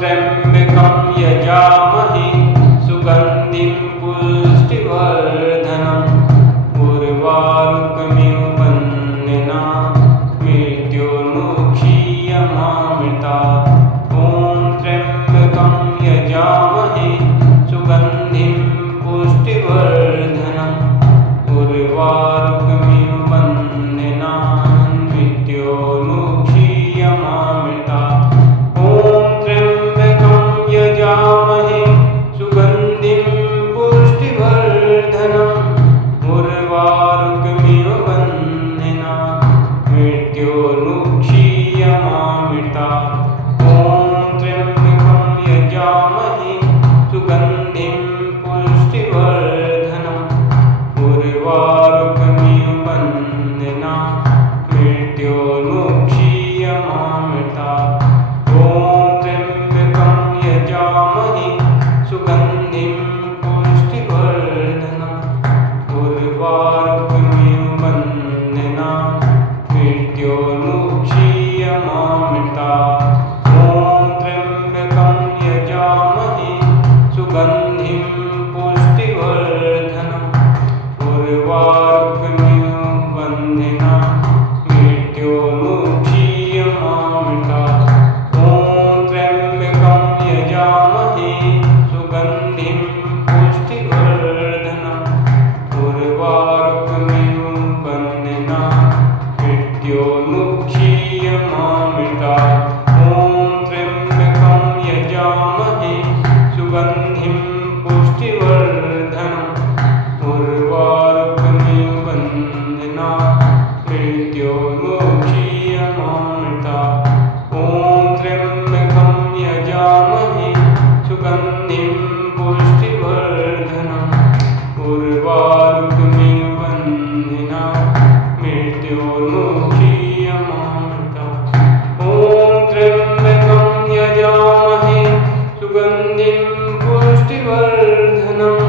त्र्यम्बकं यजामहे सुगन्धिं पुष्टिवर्धनम् उर्वारुकमिव बन्धनान् मृत्योर्मुक्षीयमामृतात्। ॐ त्र्यम्बकं यजामहे सुगन्धिं पुष्टिवर्धनम् उर्वारुकमिव बन्धनान् मृत्योर्मुक्षीयमामृतात्। ॐ त्र्यम्बकं यजामहे सुगन्धिं पुष्टिवर्धनम् उर्वारुकमिव बन्धनान् मृत्योर्मुक्षीयमामृतात्। ॐ त्र्यम्बकं यजामहे सुगन्धिं पुष्टिवर्धनम् उर्वारुकमिव बन्धनान् मृत्योर्मुक्षीयमामृतात्। ॐ त्र्यम्बकं यजामहे सुगन्धिं पुष्टिवर्धनम् उर्वारुकमिव बन्धनान् मृत्योर्मुक्षीयमामृतात्। ॐ त्र्यम्बकं यजामहे सुगन्धिं पुष्टिवर्धनम् उर्वारुकमिव बन्धनान् मृत्योर्मुक्षीयमामृतात्। ॐ त्र्यम्बकं यजामहे सुगन्धिं पुष्टिवर्धनम् उर्वारुकमिव बन्धनान् मृत्योर्मुक्षीयमामृतात्। ॐ त्र्यम्बकं यजामहे सुगन्धिं पुष्टिवर्धनम् उर्वारुकमिव बन्धनान् मृत्योर्मुक्षीयमामृतात्। ॐ त्र्यम्बकं यजामहे सुगन्धिं पुष्टिवर्धनम् उर्वारुकमिव बन्धनान् मृत्योर्मुक्षीयमामृतात्। ॐ त्र्यम्बकं यजामहे सुगन्धिं पुष्टिवर्धनम्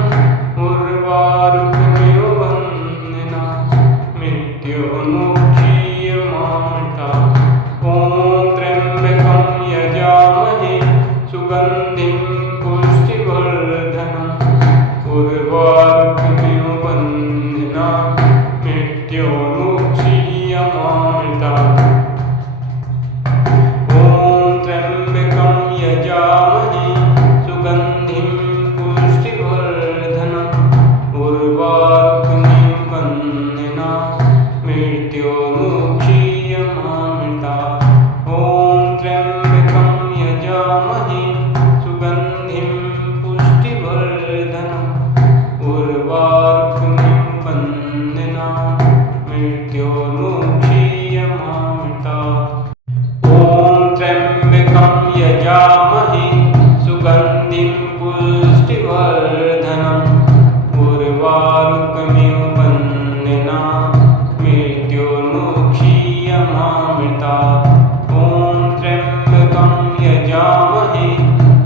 उर्वारुकमिव बन्धनान् मृत्योर्मुक्षीयमामृतात्। ॐ त्र्यम्बकं यजामहे सुगन्धिं पुष्टिवर्धनम् उर्वारुकमिव बन्धनान् मृत्योर्मुक्षीयमामृतात्। ॐ त्र्यम्बकं यजामहे सुगन्धिं पुष्टिवर्धनम् उर्वारुकमिव बन्धनान् मृत्योर्मुक्षीयमामृतात्। ॐ त्र्यम्बकं यजामहे सुगन्धिं पुष्टिवर्धनम् उर्वारुकमिव बन्धनान् मृत्योर्मुक्षीयमामृतात्। ॐ त्र्यम्बकं यजामहे सुगन्धिं पुष्टिवर्धनम् उर्वारुकमिव बन्धनान् मृत्योर्मुक्षीयमामृतात्। ॐ त्र्यम्बकं यजामहे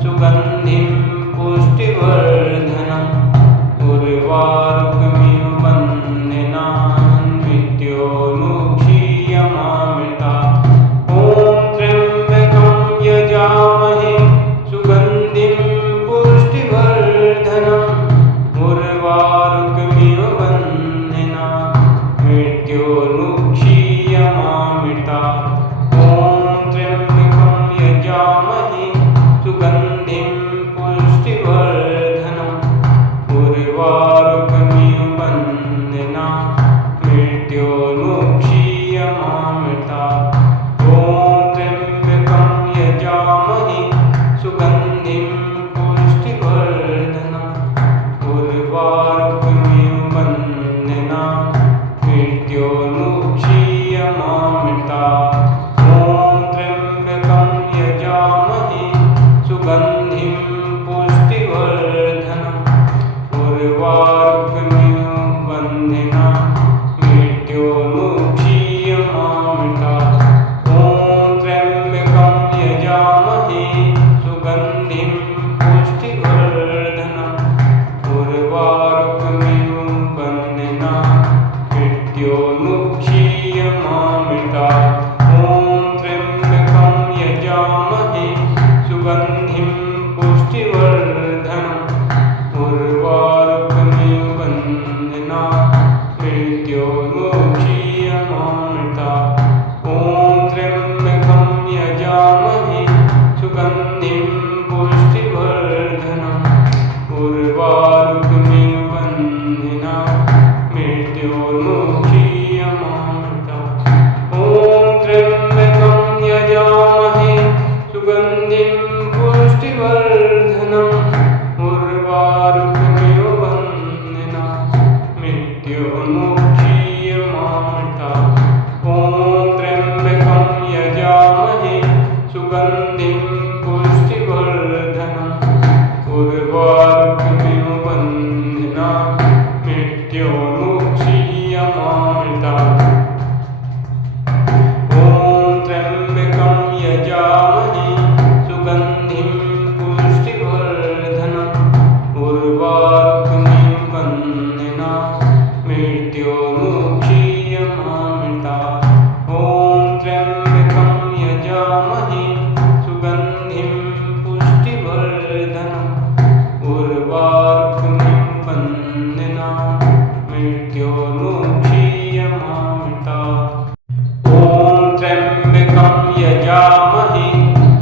सुगन्धिं पुष्टिवर्धनम् उर्वारुकमिव बन्धनान् मृत्योर्मुक्षीयमामृतात्। ॐ त्र्यम्बकं यजामहे सुगन्धिं पुष्टिवर्धनम् उर्वारुकमिव बन्धनान् मृत्योर्मुक्षीयमामृतात्। ॐ त्र्यम्बकं यजामहे सुगन्धिं पुष्टिवर्धनम् उर्वारुकमिव बन्धनान् मृत्योर्मुक्षीयमामृतात्। ॐ त्र्यम्बकं यजामहे सुगन्धिं पुष्टिवर्धनम् उर्वारुकमिव बन्धनान् मृत्योर्मुक्षीयमामृतात्। ॐ त्र्यम्बकं यजामहे सुगन्धिं पुष्टिवर्धनम् उर्वारुकमिव बन्धिनान् मृत्योर्मुक्षीयमामृतात्। ॐ त्र्यम्बकं यजामहे सुगन्धिं पुष्टिवर्धनम् उर्वारुकमिव बन्धिनान् मृत्योर्मुक्षीयमामृतात्। ॐ त्र्यम्बकं यजामहे सुगन्धिं पुष्टिवर्धनम् उर्वारुकमिव बन्धिनान् मृत्योर्मुक्षीयमामृतात्। ॐ त्र्यम्बकं यजामहे सुगन्धिं पुष्टिवर्धनम् उर्वारुकमिव बन्धिनान् मृत्योर्मुक्षीयमामृतात्। ॐ त्र्यम्बकं यजामहे सुगन्धिं पुष्टिवर्धनम् उर्वारुकमिव बन्धिनान् मृत्योर्मुक्षीयमामृतात्। ॐ त्र्यम्बकं यजामहे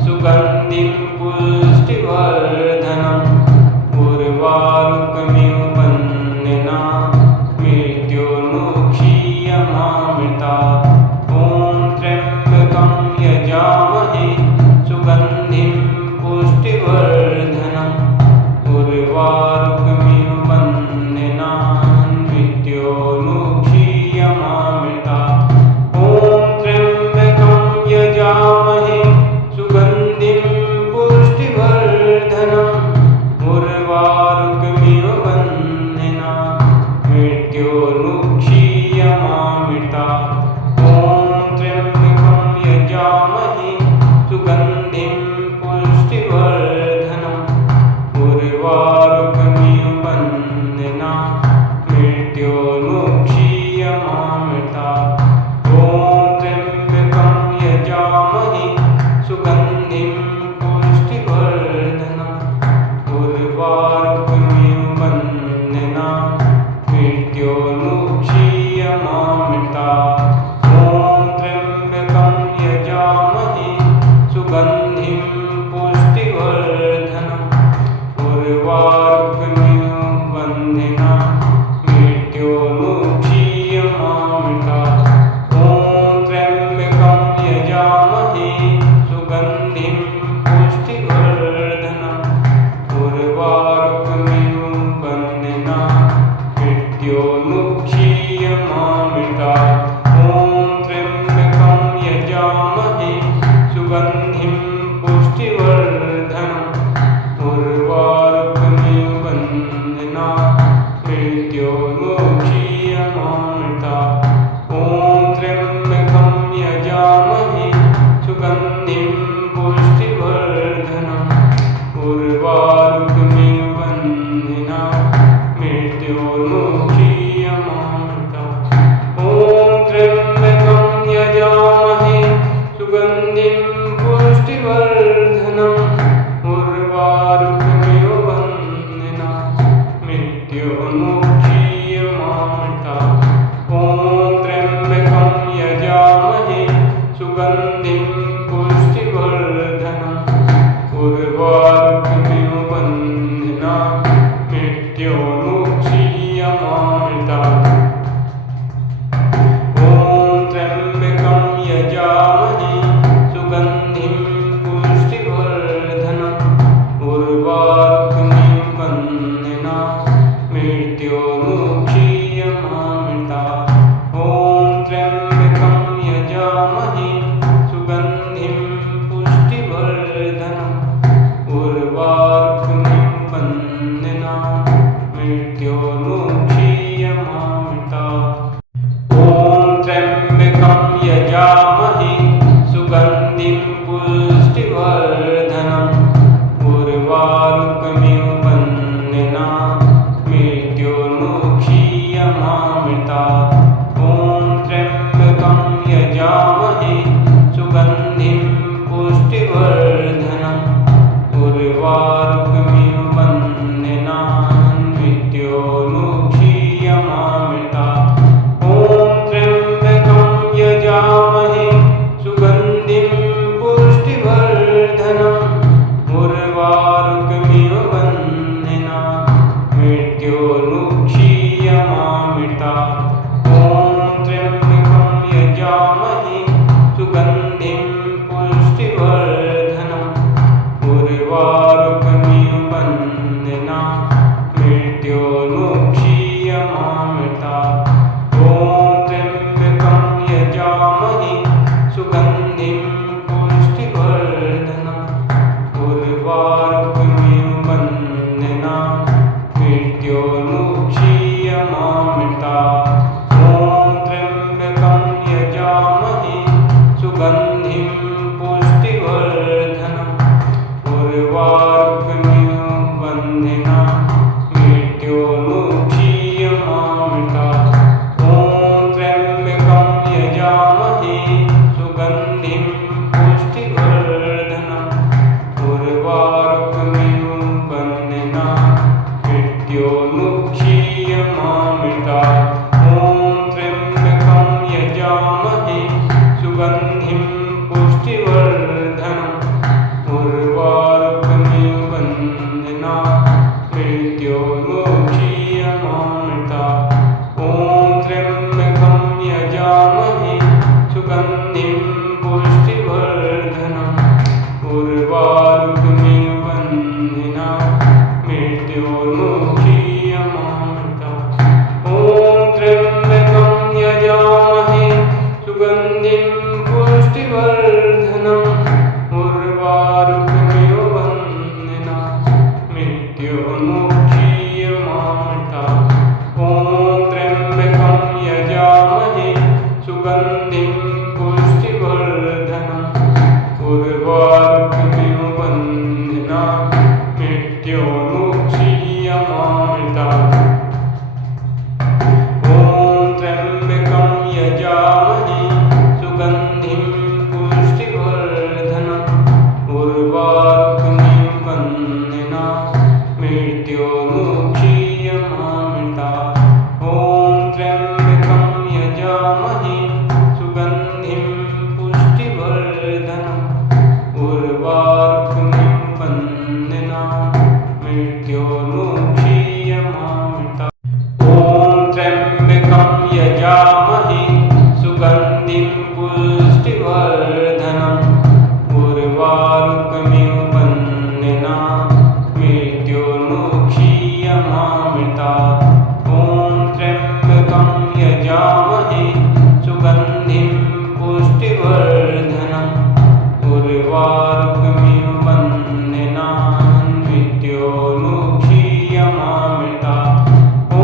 सुगन्धिं पुष्टिवर्धनम् उर्वारुकमिव बन्धिनान् मृत्योर्मुक्षीयमामृतात्। ॐ त्र्यम्बकं यजामहे सुगन्धिं पुष्टिवर्धनम् उर्वारुकमिव बन्धिनान् मृत्योर्मुक्षीयमामृतात्। ॐ त्र्यम्बकं यजामहे सुगन्धिं पुष्टिवर्धनम् उर्वारुकमिव बन्धिनान् मृत्योर्मुक्षीयमामृतात्। ॐ त्र्यम्बकं यजामहे सुगन्धिं पुष्टिवर्धनम् उर्वारुकमिव बन्धिनान् मृत्योर्मुक्षीयमामृतात्। ॐ त्र्यम्बकं यजामहे सुगन्धिं पुष्टिवर्धनम् उर्वारुकमिव बन्धिनान् मृत्योर्मुक्षीयमामृतात्। ॐ त्र्यम्बकं यजामहे सुगन्धिं पुष्टिवर्धनम् उर्वारुकमिव बन्धिनान् मृत्योर्मुक्षीयमामृतात्। ॐ त्र्यम्बकं यजामहे सुगन्धिं पुष्टिवर्धनम् उर्वारुकमिव बन्धिनान् मृत्योर्मुक्षीयमामृतात्। ॐ त्र्यम्बकं यजामहे सुगन्धिं पुष्टिवर्धनम् उर्वारुकमिव बन्धिनान् मृत्योर्मुक्षीयमामृतात्। ॐ त्र्यम्बकं यजामहे सुगन्धिं पुष्टिवर्धनम् उर्वारुकमिव बन्धिनान् मृत्योर्मुक्षीयमामृतात्। ॐ त्र्यम्बकं यजामहे सुगन्धिं पुष्टिवर्धनम् उर्वारुकमिव बन्धिनान् मृत्योर्मुक्षीयमामृतात्। ॐ त्र्यम्बकं यजामहे सुगन्धिं पुष्टिवर्धनम् उर्वारुकमिव बन्धिनान् मृत्योर्मुक्षीयमामृतात्। ॐ त्र्यम्बकं यजामहे सुगन्धिं पुष्टिवर्धनम् उर्वारुकमिव बन्धिनान् मृत्योर्मुक्षीयमामृतात्। ॐ त्र्यम्बकं यजामहे सुगन्धिं पुष्टिवर्धनम् उर्वारुकमिव बन्धना मृत्योर्मुक्षीयमामृतात्। ॐ त्र्यम्बकं यजामहे सुगन्धिं पुष्टिवर्धनम् उर्वारुकमिव बन्धना मृत्योर्मुक्षीयमामृतात्। ॐ त्र्यम्बकं यजामहे सुगन्धिं पुष्टिवर्धनम् उर्वारुकमिव बन्धना मृत्योर्मुक्षीयमामृतात्। ॐ त्र्यम्बकं यजामहे सुगन्धिं पुष्टिवर्धनम् उर्वारुकमिव बन्धना मृत्योर्मुक्षीयमामृतात्। ॐ त्र्यम्बकं यजामहे सुगन्धिं पुष्टिवर्धनम् उर्वारुकमिव बन्धना मृत्योर्मुक्षीयमामृतात्। ॐ त्र्यम्बकं यजामहे सुगन्धिं पुष्टिवर्धनम् उर्वारुकमिव बन्धना मृत्योर्मुक्षीयमामृतात्। ॐ त्र्यम्बकं यजामहे सुगन्धिं पुष्टिवर्धनम् उर्वारुकमिव बन्धना मृत्योर्मुक्षीयमामृतात्। ॐ त्र्यम्बकं यजामहे सुगन्धिं पुष्टिवर्धनम् उर्वारुकमिव बन्धना मृत्योर्मुक्षीयमामृतात्। ॐ त्र्यम्बकं यजामहे सुगन्धिं पुष्टिवर्धनम् उर्वारुकमिव बन्धना मृत्योर्मुक्षीयमामृतात्। ॐ त्र्यम्बकं यजामहे सुगन्धिं पुष्टिवर्धनम् उर्वारुकमिव बन्धना मृत्योर्मुक्षीयमामृतात्। ॐ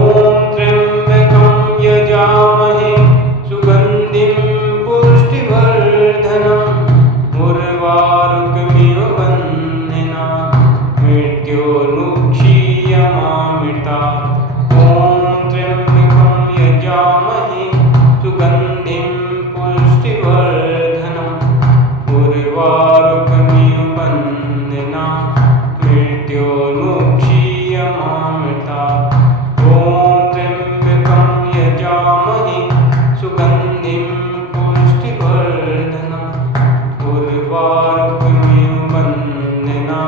त्र्यम्बकं यजामहे सुगन्धिं पुष्टिवर्धनम् उर्वारुकमिव बन्धना मृत्योर्मुक्षीयमामृतात्। ॐ त्र्यम्बकं यजामहे सुगन्धिं पुष्टिवर्धनम् उर्वारुकमिव बन्धना मृत्योर्मुक्षीयमामृतात्। ॐ त्र्यम्बकं यजामहे सुगन्धिं पुष्टिवर्धनम् उर्वारुकमिव बन्धना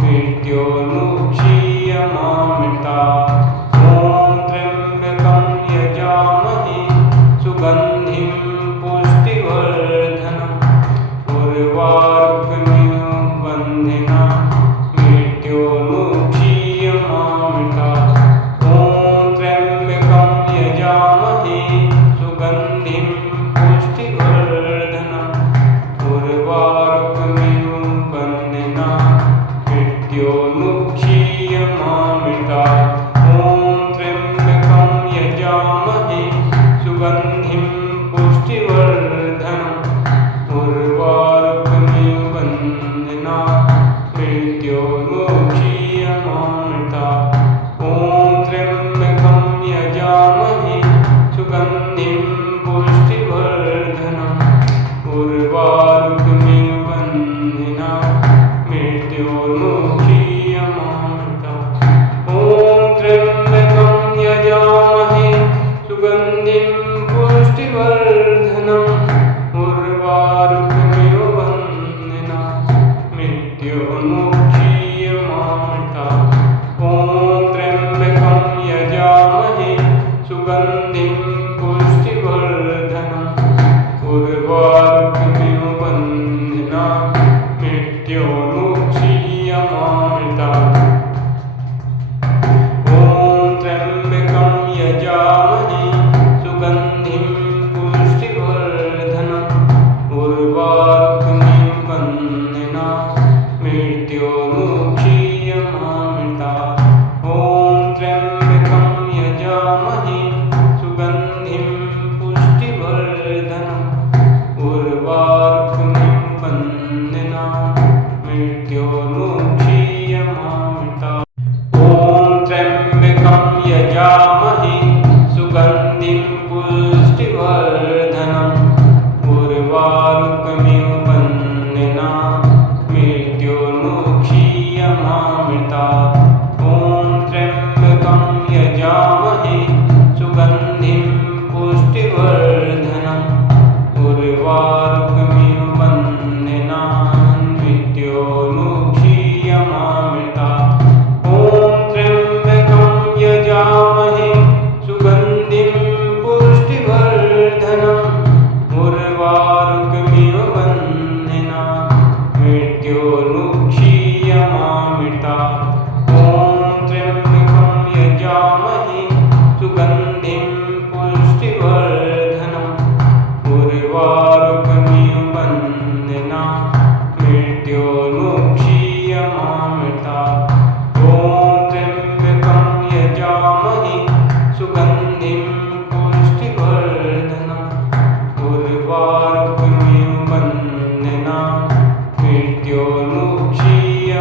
मृत्योर्मुक्षीयमामृतात्। ॐ त्र्यम्बकं यजामहे सुगन्धिं पुष्टिवर्धनम् उर्वारुकमिव बन्धना मृत्योर्मुक्षीयमामृतात्। ॐ त्र्यम्बकं यजामहे सुगन्धिं पुष्टिवर्धनम् उर्वारुकमिव बन्धना मृत्योर्मुक्षीयमामृतात्। ॐ त्र्यम्बकं यजामहे सुगन्धिं पुष्टिवर्धनम् उर्वारुकमिव बन्धना मृत्योर्मुक्षीयमामृतात्। ॐ त्र्यम्बकं यजामहे सुगन्धिं पुष्टिवर्धनम् उर्वारुकमिव बन्धना मृत्योर्मुक्षीयमामृतात्। ॐ त्र्यम्बकं यजामहे सुगन्धिं पुष्टिवर्धनम् उर्वारुकमिव बन्धना मृत्योर्मुक्षीयमामृतात्। ॐ त्र्यम्बकं यजामहे सुगन्धिं पुष्टिवर्धनम् उर्वारुकमिव बन्धना मृत्योर्मुक्षीयमामृतात्। ॐ त्र्यम्बकं यजामहे सुगन्धिं पुष्टिवर्धनम् उर्वारुकमिव बन्धना मृत्योर्मुक्षीयमामृतात्। ॐ त्र्यम्बकं यजामहे सुगन्धिं पुष्टिवर्धनम् उर्वारुकमिव बन्धना मृत्योर्मुक्षीयमामृतात्। त्र्यम्बकं यजामहे सुगन्धिं पुष्टिवर्धनम् उर्वारुकमिव बन्धनान् मृत्योर्मुक्षीयमामृतात् ॐ त्र्यम्बकं यजामहे सुगन्धिं पुष्टिवर्धनम् उर्वारुकमिव बन्धनान् मृत्योर्मुक्षीयमामृतात्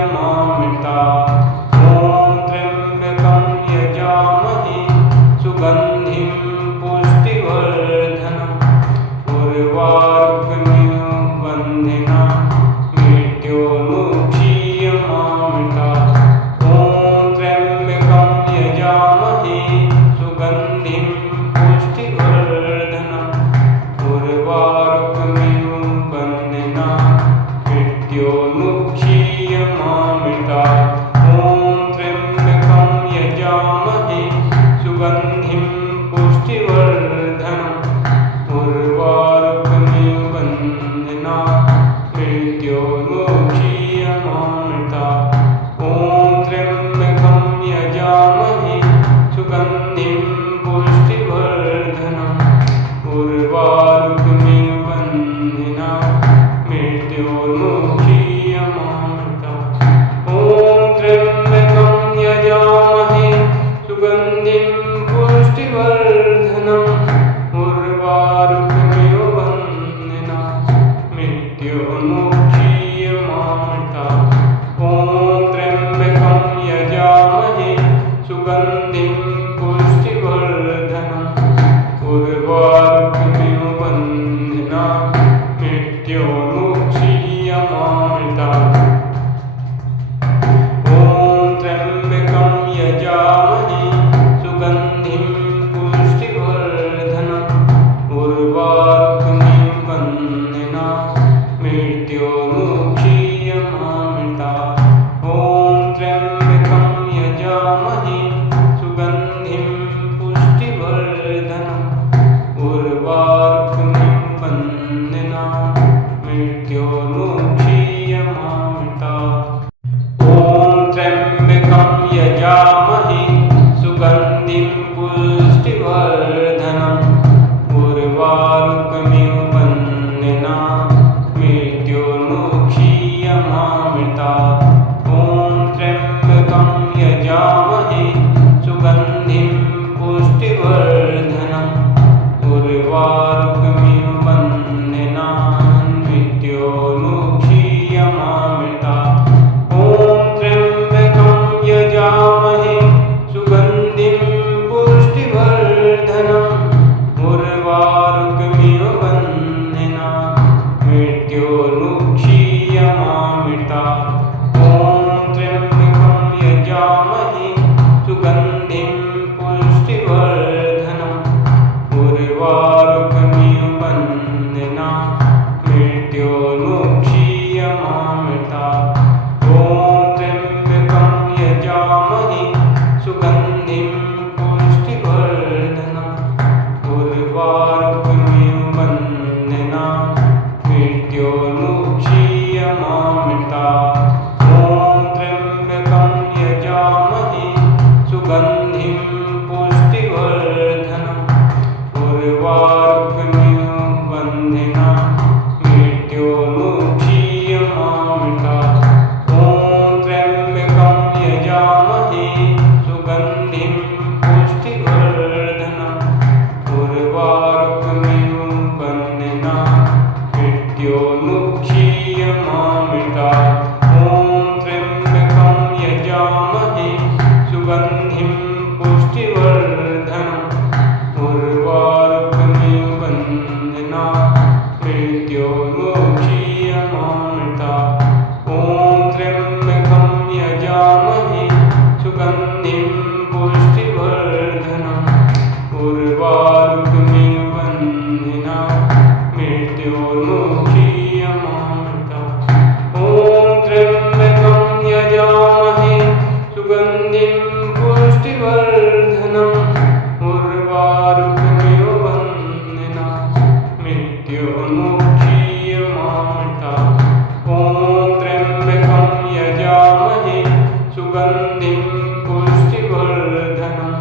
सुगन्धिं पुष्टिवर्धनम्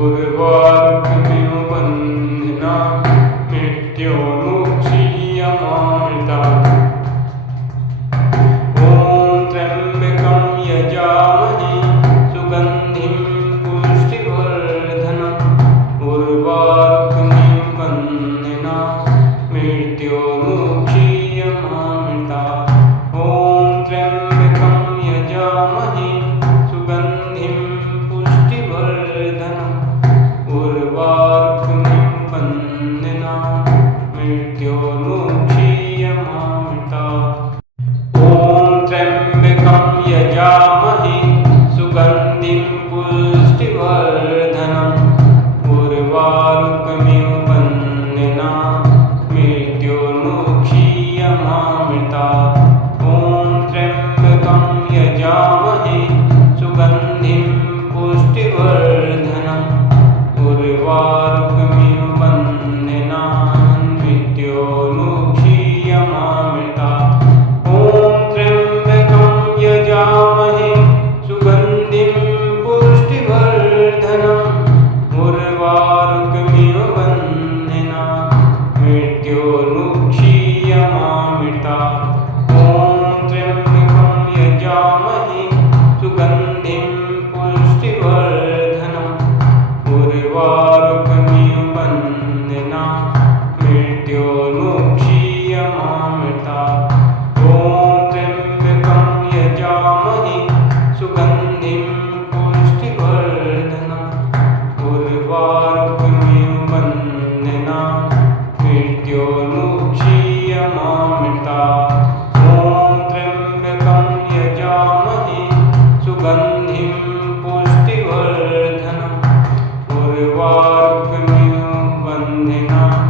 उर्वारुकमिव बन्धनान् मृत्योर्मुक्षीयमामृतात्। ॐ त्र्यम्बकं यजामहे सुगन्धिं पुष्टिवर्धनम् उर्वारुकमिव बन्धनान् मृत्योर्मुक्षीयमामृतात्। ॐ त्र्यम्बकं यजामहे सुगन्धिं पुष्टिवर्धनम् उर्वारुकमिव बन्धनान् मृत्योर्मुक्षीयमामृतात्। ॐ त्र्यम्बकं यजामहे सुगन्धिं पुष्टिवर्धनम् उर्वारुकमिव बन्धनान् मृत्योर्मुक्षीयमामृतात्। ॐ त्र्यम्बकं यजामहे सुगन्धिं पुष्टिवर्धनम् उर्वारुकमिव बन्धनान् मृत्योर्मुक्षीयमामृतात्। ॐ त्र्यम्बकं यजामहे सुगन्धिं पुष्टिवर्धनम् उर्वारुकमिव बन्धनान् मृत्योर्मुक्षीयमामृतात्। ॐ त्र्यम्बकं यजामहे सुगन्धिं पुष्टिवर्धनम् उर्वारुकमिव बन्धनान् मृत्योर्मुक्षीयमामृतात्। ॐ त्र्यम्बकं यजामहे सुगन्धिं पुष्टिवर्धनम् उर्वारुकमिव बन्धनान् मृत्योर्मुक्षीयमामृतात्। ॐ त्र्यम्बकं यजामहे सुगन्धिं पुष्टिवर्धनम् उर्वारुकमिव बन्धनान्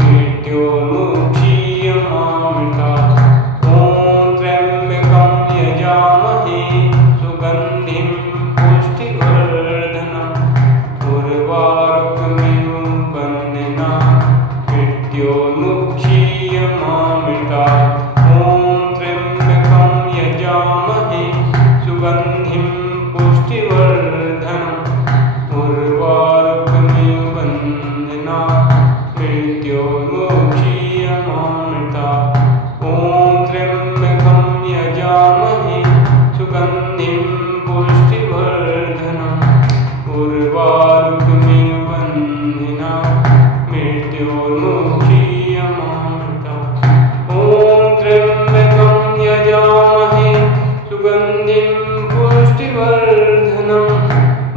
मृत्योर्मुक्षीयमामृतात्। ॐ त्र्यम्बकं यजामहे सुगन्धिं पुष्टिवर्धनम् उर्वारुकमिव बन्धनान् मृत्योर्मुक्षीयमामृतात्। ॐ त्र्यम्बकं यजामहे सुगन्धिं पुष्टिवर्धनम् उर्वारुकमिव बन्धनान् मृत्योर्मुक्षीयमामृतात्। ॐ त्र्यम्बकं यजामहे सुगन्धिं पुष्टिवर्धनम् उर्वारुकमिव बन्धनान् मृत्योर्मुक्षीयमामृतात्। ॐ त्र्यम्बकं यजामहे सुगन्धिं पुष्टिवर्धनम्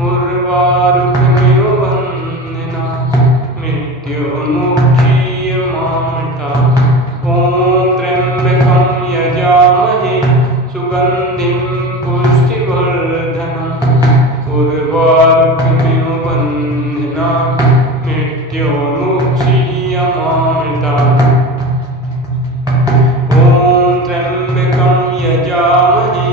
उर्वारुकमिव बन्धनान् मृत्योर्मुक्षीयमामृतात्। ॐ त्र्यम्बकं यजामहे सुगन्धिं पुष्टिवर्धनम् उर्वारुकमिव बन्धनान् मृत्योर्मुक्षीयमामृतात्। ॐ त्र्यम्बकं यजामहे